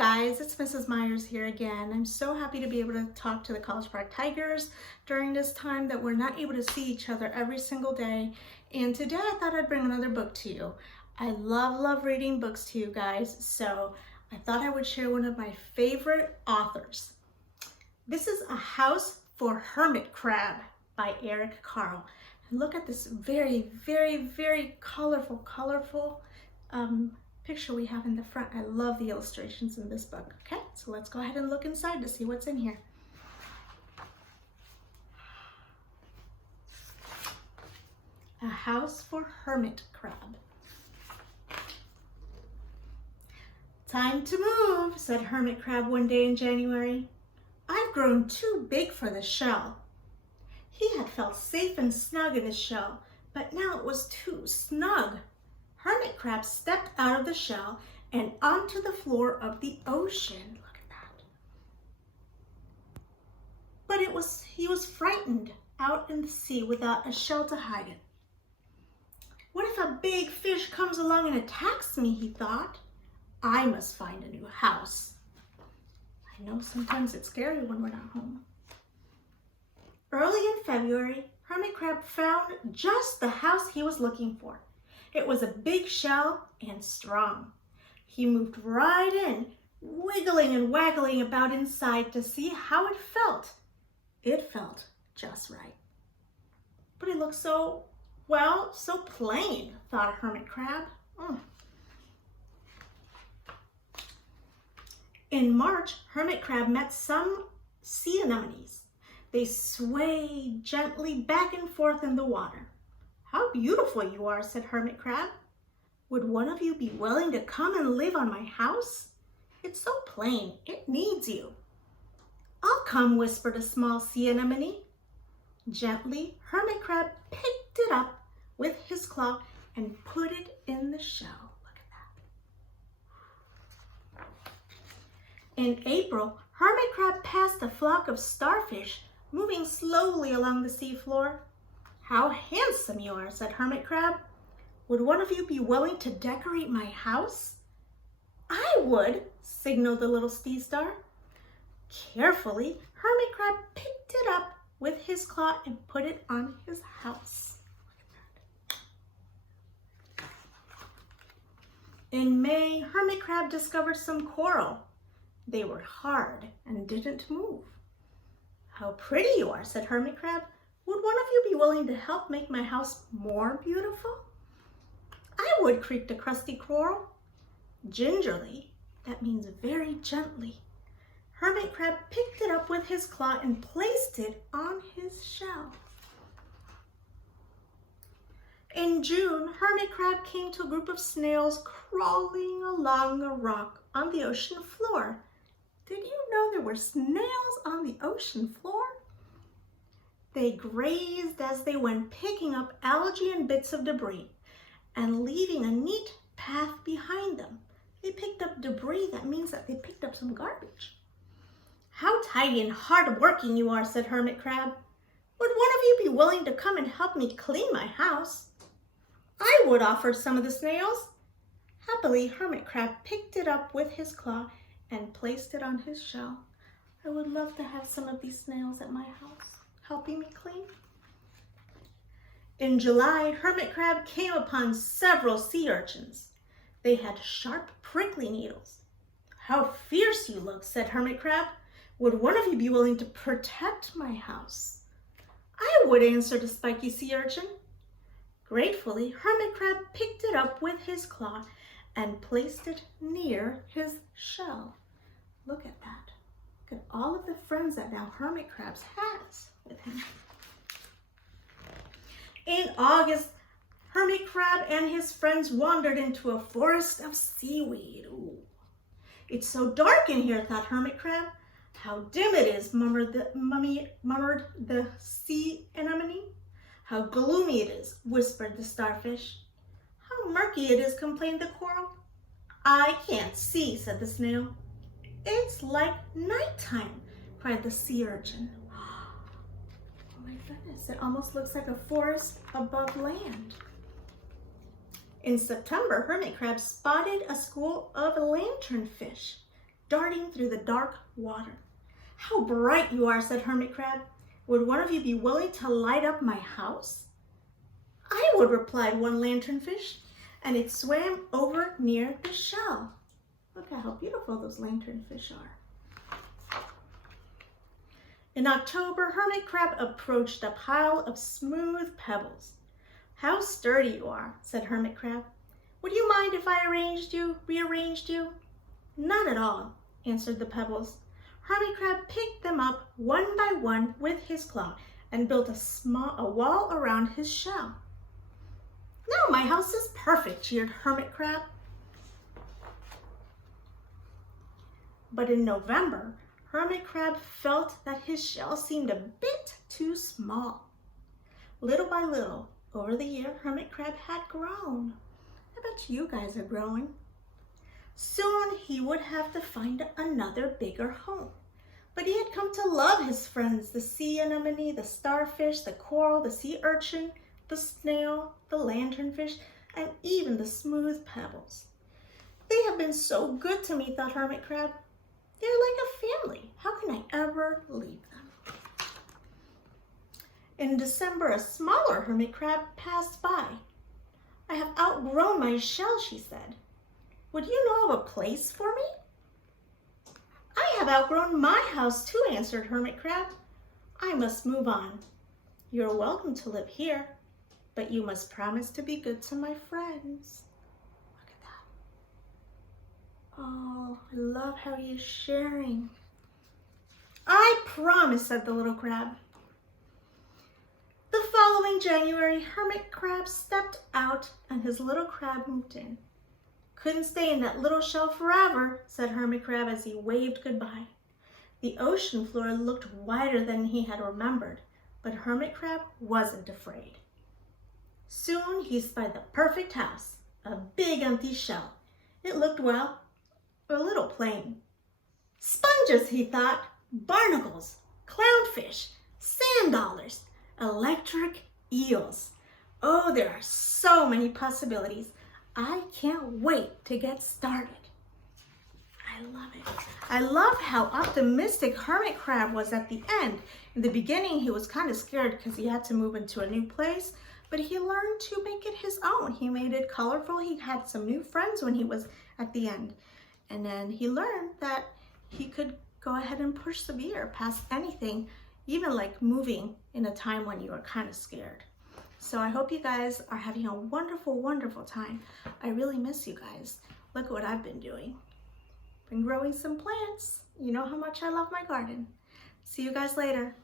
Guys, it's Mrs. Myers here again. I'm so happy to be able to talk to the College Park Tigers during this time that we're not able to see each other every single day. And today I thought I'd bring another book to you. I love reading books to you guys, so I thought I would share one of my favorite authors. This is A House for Hermit Crab by Carle. And look at this very colorful picture we have in the front. I love the illustrations in this book. Okay, so let's go ahead and look inside to see what's in here. A House for Hermit Crab. Time to move, said Hermit Crab one day in January. I've grown too big for the shell. He had felt safe and snug in his shell, but now it was too snug. Hermit Crab stepped out of the shell and onto the floor of the ocean. Look at that. But he was frightened out in the sea without a shell to hide it. What if a big fish comes along and attacks me, he thought. I must find a new house. I know sometimes it's scary when we're not home. Early in February, Hermit Crab found just the house he was looking for. It was a big shell and strong. He moved right in, wiggling and waggling about inside to see how it felt. It felt just right. But it looked so plain, thought Hermit Crab. In March, Hermit Crab met some sea anemones. They swayed gently back and forth in the water. How beautiful you are, said Hermit Crab. Would one of you be willing to come and live on my house? It's so plain, it needs you. I'll come, whispered a small sea anemone. Gently, Hermit Crab picked it up with his claw and put it in the shell. Look at that. In April, Hermit Crab passed a flock of starfish moving slowly along the seafloor. How handsome you are, said Hermit Crab. Would one of you be willing to decorate my house? I would, signaled the little sea star. Carefully, Hermit Crab picked it up with his claw and put it on his house. In May, Hermit Crab discovered some coral. They were hard and didn't move. How pretty you are, said Hermit Crab. Would one of you be willing to help make my house more beautiful? I would, creaked a crusty coral. Gingerly, that means very gently, Hermit Crab picked it up with his claw and placed it on his shell. In June, Hermit Crab came to a group of snails crawling along a rock on the ocean floor. Did you know there were snails on the ocean floor? They grazed as they went, picking up algae and bits of debris and leaving a neat path behind them. They picked up debris. That means that they picked up some garbage. How tidy and hard-working you are, said Hermit Crab. Would one of you be willing to come and help me clean my house? I would, offered some of the snails. Happily, Hermit Crab picked it up with his claw and placed it on his shell. I would love to have some of these snails at my house, helping me clean. In July, Hermit Crab came upon several sea urchins. They had sharp, prickly needles. How fierce you look, said Hermit Crab. Would one of you be willing to protect my house? I would, answered a spiky sea urchin. Gratefully, Hermit Crab picked it up with his claw and placed it near his shell. Look at that. Look at all of the friends that now Hermit Crab has with him. In August, Hermit Crab and his friends wandered into a forest of seaweed. Ooh. It's so dark in here, thought Hermit Crab. How dim it is, murmured the sea anemone. How gloomy it is, whispered the starfish. How murky it is, complained the coral. I can't see, said the snail. It's like nighttime, cried the sea urchin. Oh my goodness, it almost looks like a forest above land. In September, Hermit Crab spotted a school of lanternfish. darting through the dark water. "How bright you are," said Hermit Crab. "Would one of you be willing to light up my house?" "I would," replied one lanternfish, and it swam over near the shell. Look at how beautiful those lanternfish are. In October, Hermit Crab approached a pile of smooth pebbles. "How sturdy you are," said Hermit Crab. "Would you mind if I rearranged you?" "Not at all," answered the pebbles. Hermit Crab picked them up one by one with his claw and built a wall around his shell. "Now my house is perfect," cheered Hermit Crab. But in November, Hermit Crab felt that his shell seemed a bit too small. Little by little, over the year, Hermit Crab had grown. I bet you guys are growing. Soon he would have to find another bigger home. But he had come to love his friends, the sea anemone, the starfish, the coral, the sea urchin, the snail, the lanternfish, and even the smooth pebbles. "They have been so good to me," thought Hermit Crab. "They're like a family. How can I ever leave them?" In December, a smaller hermit crab passed by. "I have outgrown my shell," she said. "Would you know of a place for me?" "I have outgrown my house too," answered Hermit Crab. "I must move on. You're welcome to live here, but you must promise to be good to my friends." Look at that. Oh, I love how he's sharing. "I promise," said the little crab. The following January, Hermit Crab stepped out and his little crab moved in. "Couldn't stay in that little shell forever," said Hermit Crab as he waved goodbye. The ocean floor looked wider than he had remembered, but Hermit Crab wasn't afraid. Soon he spied the perfect house, a big empty shell. It looked, well, a little plain. "Sponges," he thought, "barnacles, clownfish, sand dollars, electric eels. Oh, there are so many possibilities. I can't wait to get started." I love it. I love how optimistic Hermit Crab was at the end. In the beginning, he was kind of scared because he had to move into a new place, but he learned to make it his own. He made it colorful. He had some new friends when he was at the end. And then he learned that he could go ahead and persevere past anything, even like moving in a time when you are kind of scared. So I hope you guys are having a wonderful, wonderful time. I really miss you guys. Look at what I've been doing. Been growing some plants. You know how much I love my garden. See you guys later.